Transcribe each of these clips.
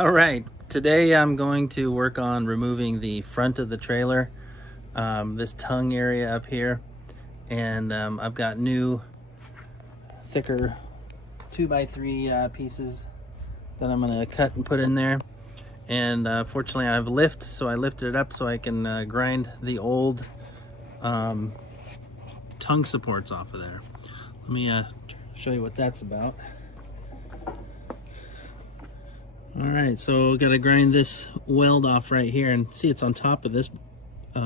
All right, today I'm going to work on removing the front of the trailer, this tongue area up here, and I've got new thicker 2x3 pieces that I'm going to cut and put in there. And fortunately I have a lift, so I lifted it up so I can grind the old tongue supports off of there. Let me show you what that's about. All right, so got to grind this weld off right here, and see it's on top of this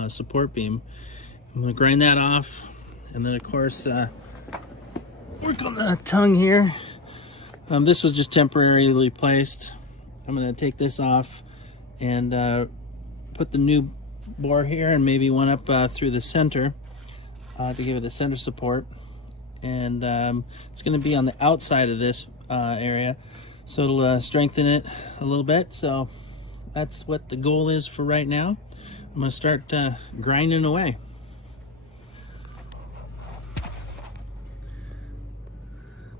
support beam. I'm going to grind that off, and then of course work on the tongue here. This was just temporarily placed. I'm going to take this off and put the new bore here, and maybe one up through the center to give it a center support. And it's going to be on the outside of this area, so it'll strengthen it a little bit. So that's what the goal is for right now. I'm going to start grinding away.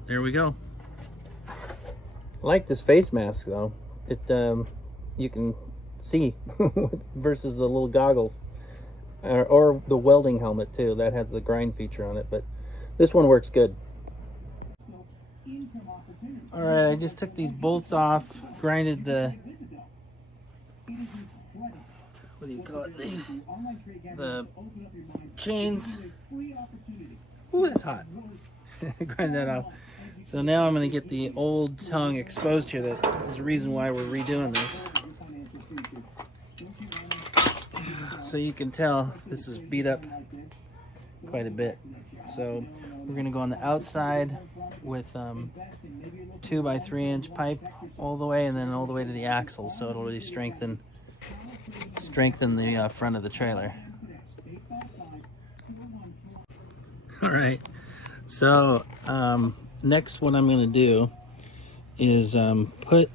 There we go. I like this face mask though. It you can see versus the little goggles, or the welding helmet too. That has the grind feature on it, but this one works good. All right, I just took these bolts off, grinded the, what do you call it, the chains. Ooh, that's hot. Grind that off. So now I'm going to get the old tongue exposed here. That is the reason why we're redoing this. So you can tell this is beat up quite a bit. So we're going to go on the outside with 2x3 inch pipe all the way, and then all the way to the axle, so it'll really strengthen the front of the trailer. All right, so next what I'm going to do is put,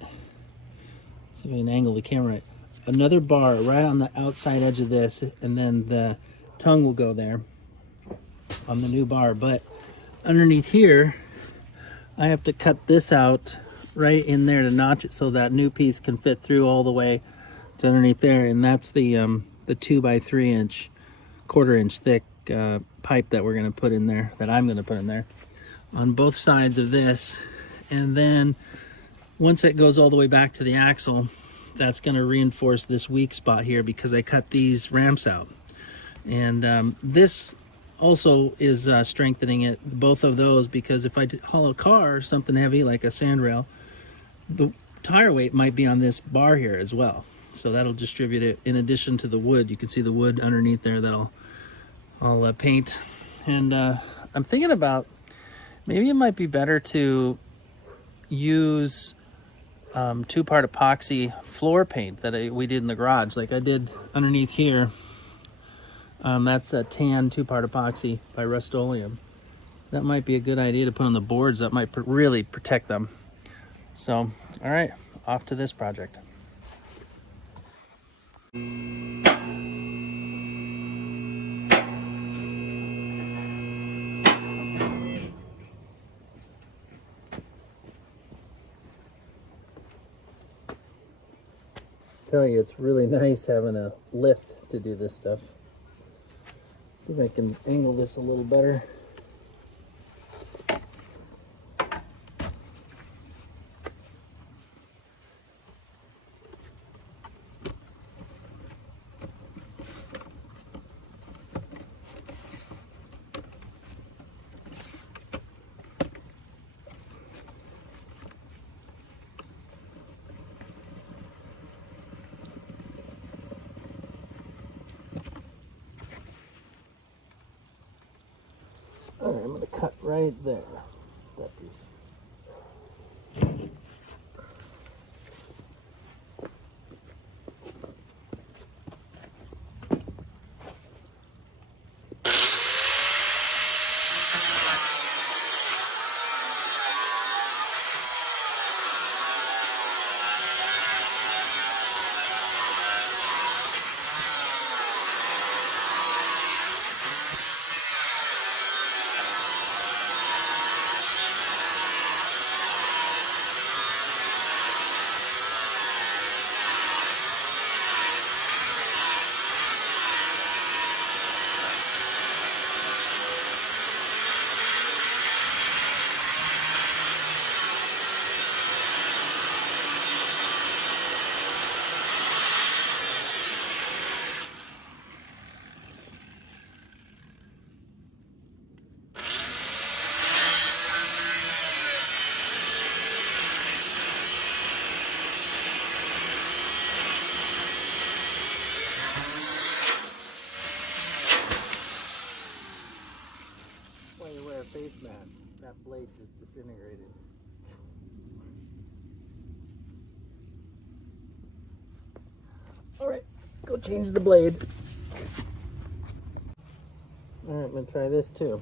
see if I can angle the camera, another bar right on the outside edge of this, and then the tongue will go there on the new bar. But underneath here I have to cut this out right in there to notch it so that new piece can fit through all the way to underneath there. And that's the 2x3 inch, 1/4 inch thick pipe that we're going to put in there, that I'm going to put in there on both sides of this. And then once it goes all the way back to the axle, that's going to reinforce this weak spot here, because I cut these ramps out. And this also is strengthening it, both of those, because if I haul a car or something heavy like a sandrail, the tire weight might be on this bar here as well. So that'll distribute it, in addition to the wood. You can see the wood underneath there that I'll paint. And I'm thinking about, maybe it might be better to use 2-part epoxy floor paint that we did in the garage, like I did underneath here. That's a tan 2-part epoxy by Rust-Oleum. That might be a good idea to put on the boards. That might really protect them. So, all right, off to this project. Tell you, it's really nice having a lift to do this stuff. See if I can angle this a little better. All right, I'm going to cut right there, that piece. disintegrated. All right, go change the blade. All right, I'm gonna try this too.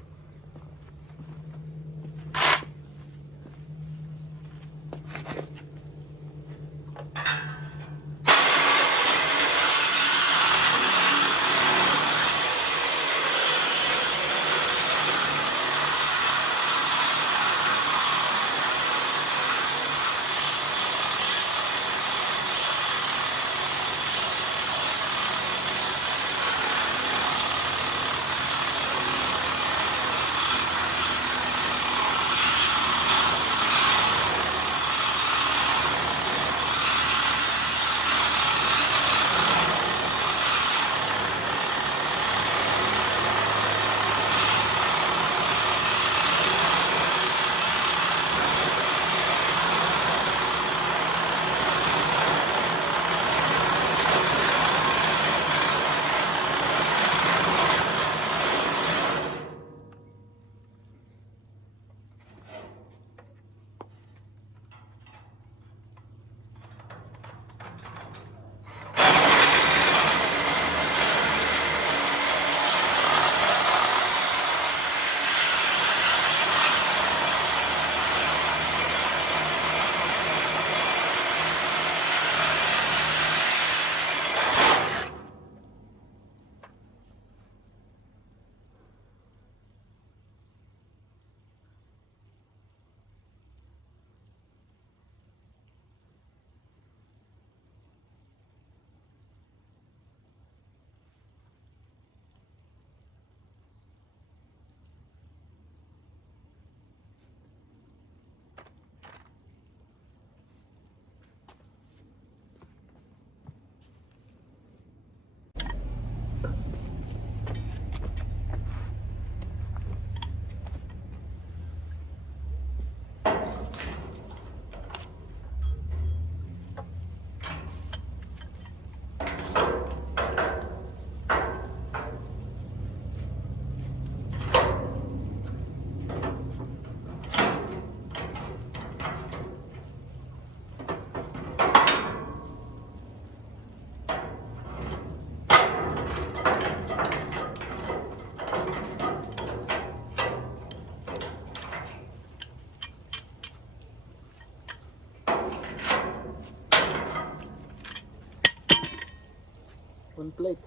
One plate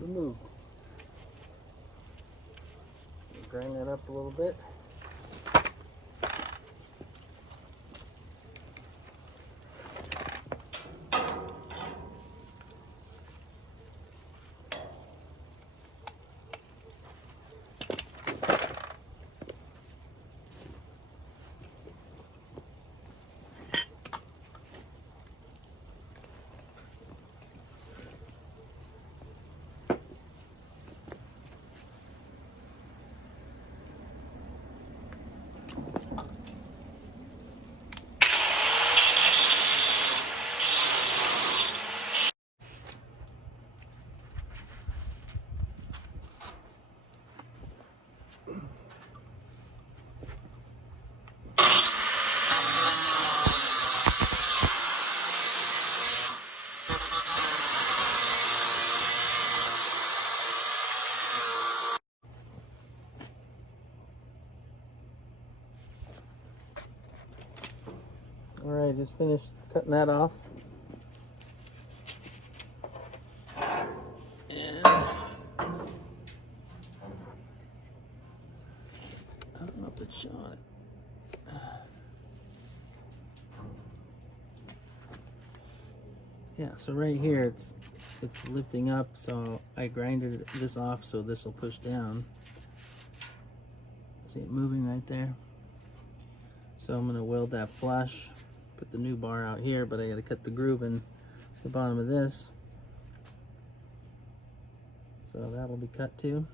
removed. Grind that up a little bit. All right, just finished cutting that off. And I don't know if it's showing it. Yeah, so right here it's lifting up, so I grinded this off so this will push down. See it moving right there? So I'm gonna weld that flush, put the new bar out here, but I gotta cut the groove in the bottom of this. So that'll be cut too.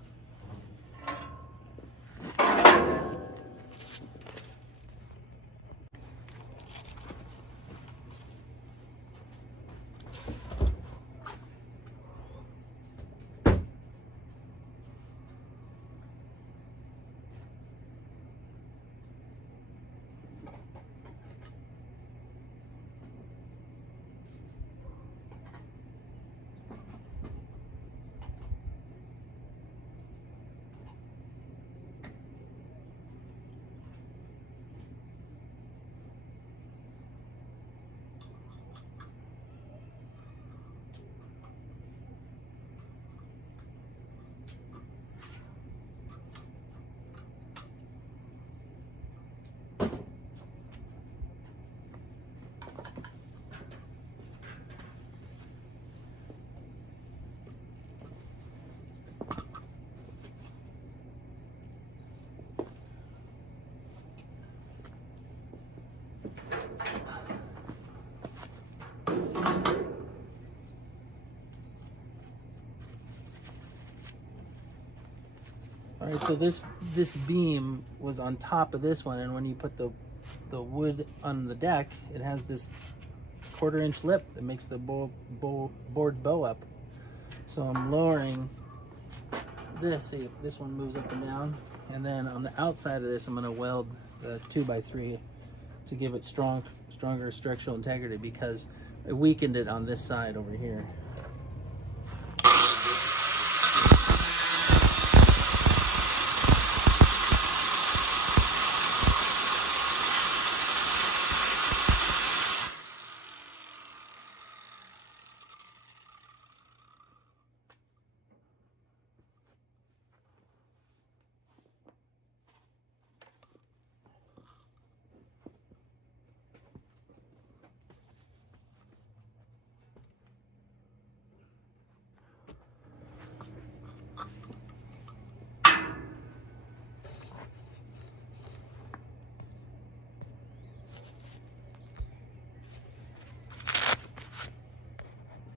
Right, so this beam was on top of this one, and when you put the wood on the deck, it has this 1/4 inch lip that makes the board bow up. So I'm lowering this, see if this one moves up and down, and then on the outside of this I'm going to weld the 2x3 to give it stronger structural integrity, because I weakened it on this side over here.